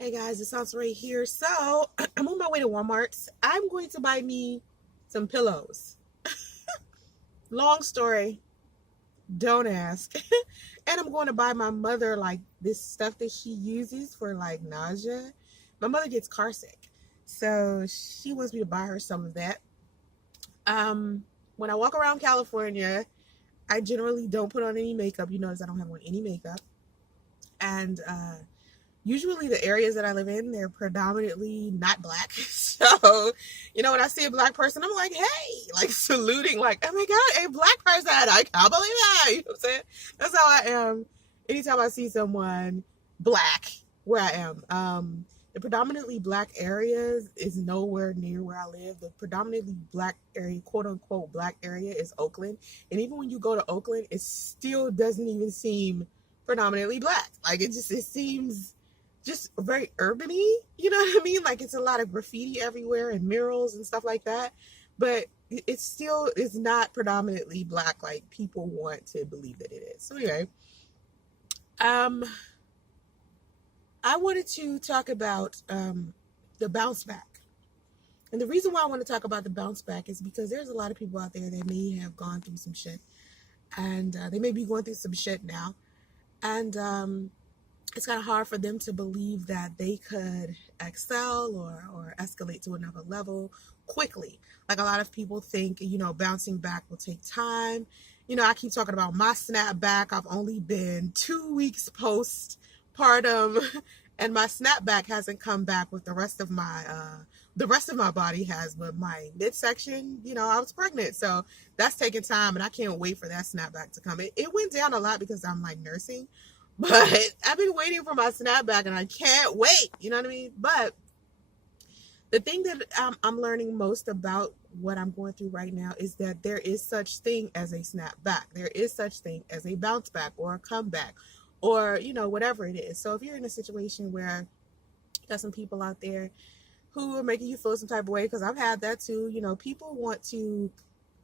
Hey guys, it's Ray here. So I'm on my way to Walmart. I'm going to buy me some pillows. Long story, don't ask. And I'm going to buy my mother like this stuff that she uses for like nausea. My mother gets car sick, so she wants me to buy her some of that. When I walk around California, I generally don't put on any makeup. You notice I don't have on any makeup, and usually the areas that I live in, they're predominantly not black. So, when I see a black person, I'm like, hey, like saluting, like, oh my God, a black person. I can't believe that. You know what I'm saying? That's how I am anytime I see someone black where I am. The predominantly black areas is nowhere near where I live. The predominantly black area, quote unquote, black area is Oakland. And even when you go to Oakland, it still doesn't even seem predominantly black. Like it seems just very urbany, you know what I mean? Like it's a lot of graffiti everywhere and murals and stuff like that. But it still is not predominantly black like people want to believe that it is. So anyway, um I wanted to talk about the bounce back. And the reason why I want to talk about the bounce back is because there's a lot of people out there that may have gone through some shit. And they may be going through some shit now. And it's kind of hard for them to believe that they could excel or escalate to another level quickly. Like a lot of people think, bouncing back will take time. I keep talking about my snapback. I've only been 2 weeks postpartum, and my snapback hasn't come back with the rest of my body has, but my midsection, I was pregnant. So that's taking time, and I can't wait for that snapback to come. It went down a lot because I'm like nursing, but I've been waiting for my snapback and I can't wait. You know what I mean? But the thing that I'm learning most about what I'm going through right now is that there is such thing as a snapback. There is such thing as a bounce back or a comeback or, whatever it is. So if you're in a situation where there's some people out there who are making you feel some type of way, because I've had that too, people want to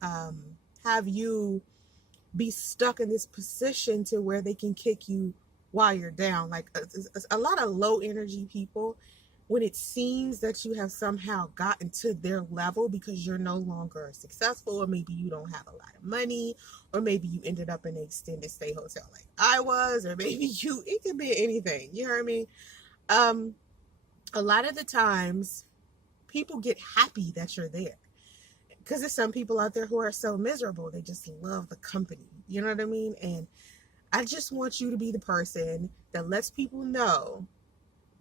um, have you be stuck in this position to where they can kick you while you're down. Like a lot of low energy people, when it seems that you have somehow gotten to their level because you're no longer successful, or maybe you don't have a lot of money, or maybe you ended up in an extended stay hotel like I was, or maybe it could be anything. You heard me? Um, a lot of the times people get happy that you're there because there's some people out there who are so miserable. They just love the company. You know what I mean? And I just want you to be the person that lets people know,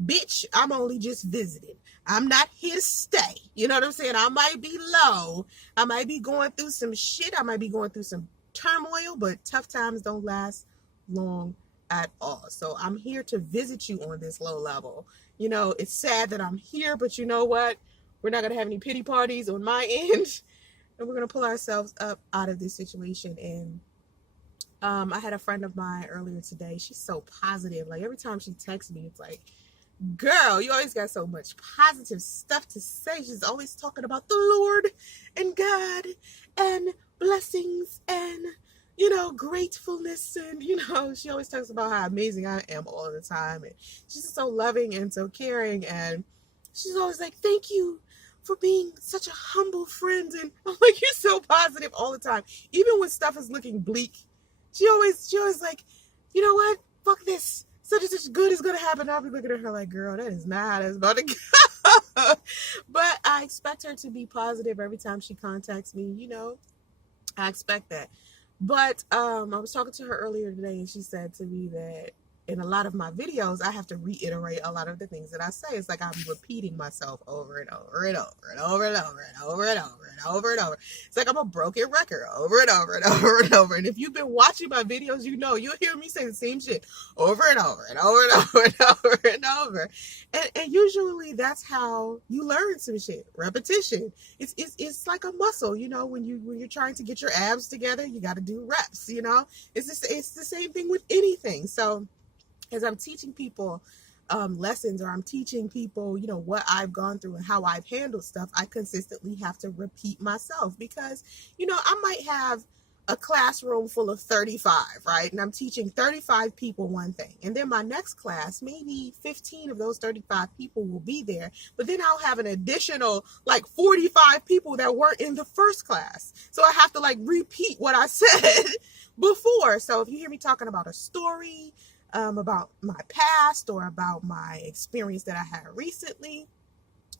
bitch, I'm only just visiting. I'm not here to stay. You know what I'm saying? I might be low. I might be going through some shit. I might be going through some turmoil, but tough times don't last long at all. So I'm here to visit you on this low level. It's sad that I'm here, but you know what? We're not going to have any pity parties on my end. And we're going to pull ourselves up out of this situation. And I had a friend of mine earlier today. She's so positive. Like every time she texts me, it's like, girl, you always got so much positive stuff to say. She's always talking about the Lord and God and blessings and, gratefulness. And, she always talks about how amazing I am all the time. And she's just so loving and so caring. And she's always like, thank you for being such a humble friend. And I'm like, you're so positive all the time. Even when stuff is looking bleak, she always like, you know what? Fuck this. Such good is gonna happen. I'll be looking at her like, girl, that is not how that's about to go. But I expect her to be positive every time she contacts me. I expect that. But I was talking to her earlier today, and she said to me that in a lot of my videos, I have to reiterate a lot of the things that I say. It's like I'm repeating myself over and over and over and over and over and over and over and over and over. It's like I'm a broken record over and over and over and over. And if you've been watching my videos, you'll hear me say the same shit over and over and over and over and over and over. And usually that's how you learn some shit. Repetition. It's like a muscle, when you're trying to get your abs together, you got to do reps, It's the same thing with anything. So as I'm teaching people lessons, or I'm teaching people, what I've gone through and how I've handled stuff, I consistently have to repeat myself because, I might have a classroom full of 35, right? And I'm teaching 35 people one thing. And then my next class, maybe 15 of those 35 people will be there. But then I'll have an additional like 45 people that weren't in the first class. So I have to like repeat what I said before. So if you hear me talking about a story, about my past or about my experience that I had recently,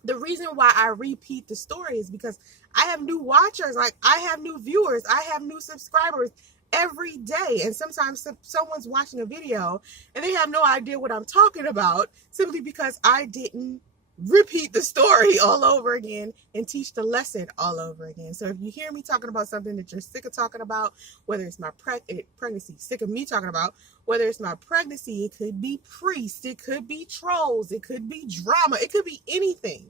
the reason why I repeat the story is because I have new watchers, like I have new viewers, I have new subscribers every day. And sometimes someone's watching a video and they have no idea what I'm talking about simply because I didn't repeat the story all over again and teach the lesson all over again. So if you hear me talking about something that you're sick of talking about, whether it's my pregnancy, sick of me talking about, whether it's my pregnancy, it could be priests, it could be trolls, it could be drama, it could be anything.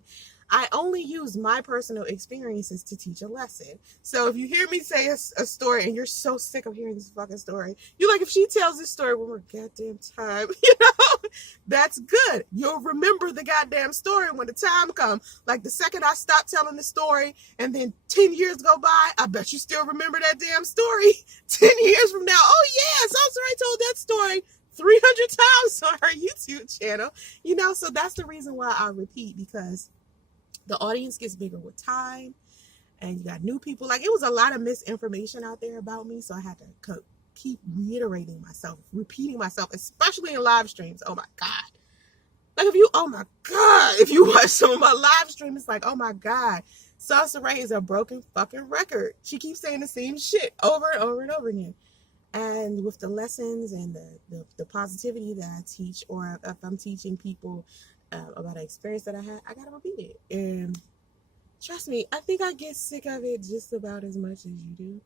I only use my personal experiences to teach a lesson. So if you hear me say a story and you're so sick of hearing this fucking story, you're like, if she tells this story one more goddamn time, that's good. You'll remember the goddamn story when the time comes. Like the second I stop telling the story and then 10 years go by, I bet you still remember that damn story 10 years from now. Oh yeah, Sauce told that story 300 times on her YouTube channel. So that's the reason why I repeat, because the audience gets bigger with time and you got new people. Like it was a lot of misinformation out there about me. So I had to keep reiterating myself, repeating myself, especially in live streams. Oh my God. Like if you watch some of my live streams, it's like, oh my God, Sauce is a broken fucking record. She keeps saying the same shit over and over and over again. And with the lessons and the positivity that I teach, or if I'm teaching people about an experience that I had, I gotta repeat it. And trust me, I think I get sick of it just about as much as you do.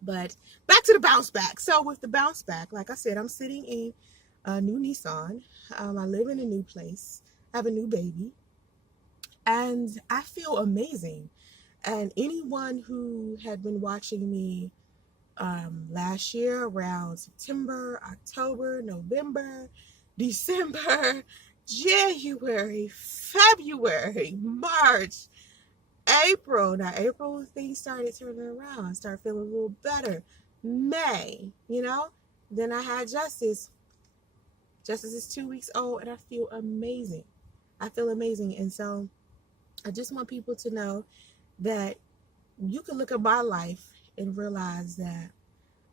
But back to the bounce back. So with the bounce back, like I said, I'm sitting in a new Nissan. I live in a new place. I have a new baby. And I feel amazing. And anyone who had been watching me last year around September, October, November, December, January, February, March, April. Now, April, things started turning around. I started feeling a little better. May, Then I had Justice. Justice is 2 weeks old, and I feel amazing. I feel amazing. And so I just want people to know that you can look at my life and realize that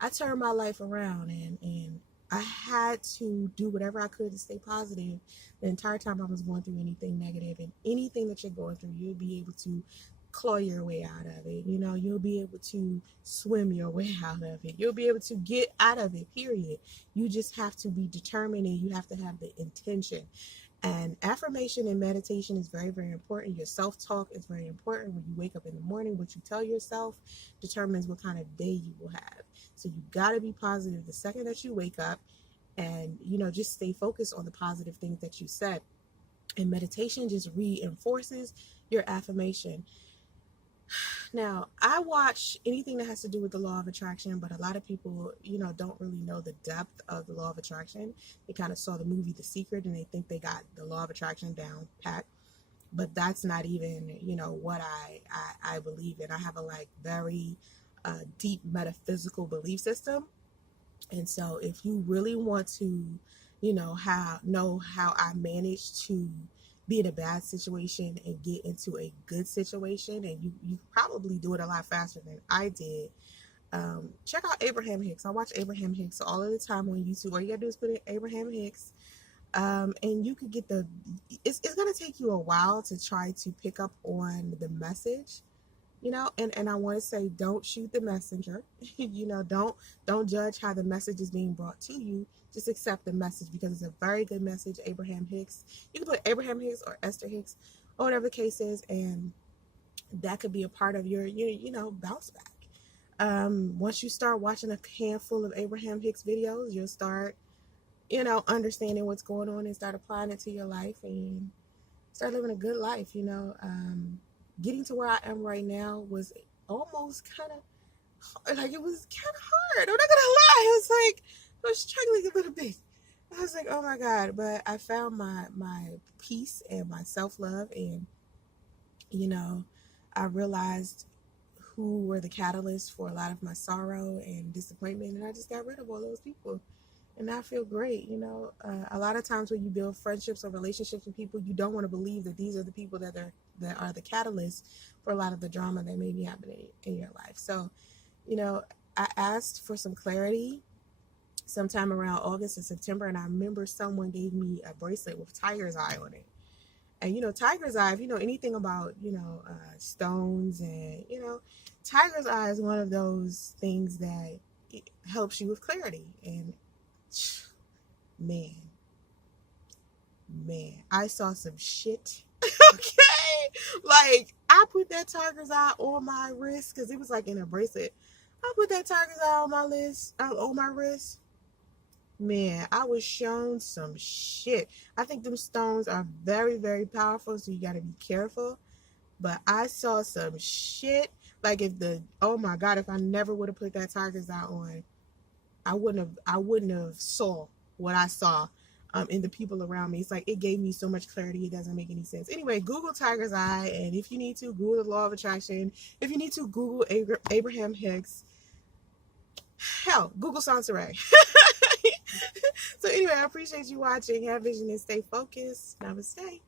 I turned my life around, and I had to do whatever I could to stay positive the entire time I was going through anything negative. And anything that you're going through, you'll be able to claw your way out of it. You'll be able to swim your way out of it. You'll be able to get out of it, period. You just have to be determined, and you have to have the intention. And affirmation and meditation is very, very important. Your self-talk is very important. When you wake up in the morning, what you tell yourself determines what kind of day you will have. So you got to be positive the second that you wake up, and, just stay focused on the positive things that you said. And meditation just reinforces your affirmation. Now, I watch anything that has to do with the law of attraction, but a lot of people, don't really know the depth of the law of attraction. They kind of saw the movie The Secret and they think they got the law of attraction down pat. But that's not even, what I believe in. I have a very deep metaphysical belief system. And so if you really want to, know how I managed to be in a bad situation and get into a good situation, and you probably do it a lot faster than I did. Check out Abraham Hicks. I watch Abraham Hicks all of the time on YouTube. All you gotta do is put in Abraham Hicks, and you could get it's gonna take you a while to try to pick up on the message, and I want to say, don't shoot the messenger. Don't judge how the message is being brought to you. Just accept the message, because it's a very good message. Abraham Hicks. You can put Abraham Hicks or Esther Hicks, or whatever the case is, and that could be a part of your bounce back. Once you start watching a handful of Abraham Hicks videos, you'll start, understanding what's going on and start applying it to your life and start living a good life. Getting to where I am right now was almost kind of hard. It was kind of hard. I'm not gonna lie. It was like I was struggling a little bit. I was like, oh my God. But I found my peace and my self-love, and I realized who were the catalyst for a lot of my sorrow and disappointment, and I just got rid of all those people. And I feel great, you know. A lot of times when you build friendships or relationships with people, you don't want to believe that these are the people that are the catalyst for a lot of the drama that may be happening in your life. So, you know, I asked for some clarity sometime around August and September, and I remember someone gave me a bracelet with tiger's eye on it. And you know, tiger's eye, if you know anything about, you know, stones, and you know, tiger's eye is one of those things that it helps you with clarity. And man, I saw some shit. Okay, like I put that tiger's eye on my wrist because it was like in a bracelet. I put that tiger's eye on my wrist. Man, I was shown some shit. I think them stones are very, very powerful, so you got to be careful. But I saw some shit. Like oh my God, if I never would have put that tiger's eye on, I wouldn't have saw what I saw in the people around me. It's like it gave me so much clarity, it doesn't make any sense. Anyway, Google tiger's eye, and if you need to, Google the law of attraction. If you need to, Google Abraham Hicks. Hell, Google Sansaray. So anyway, I appreciate you watching. Have vision and stay focused. Namaste.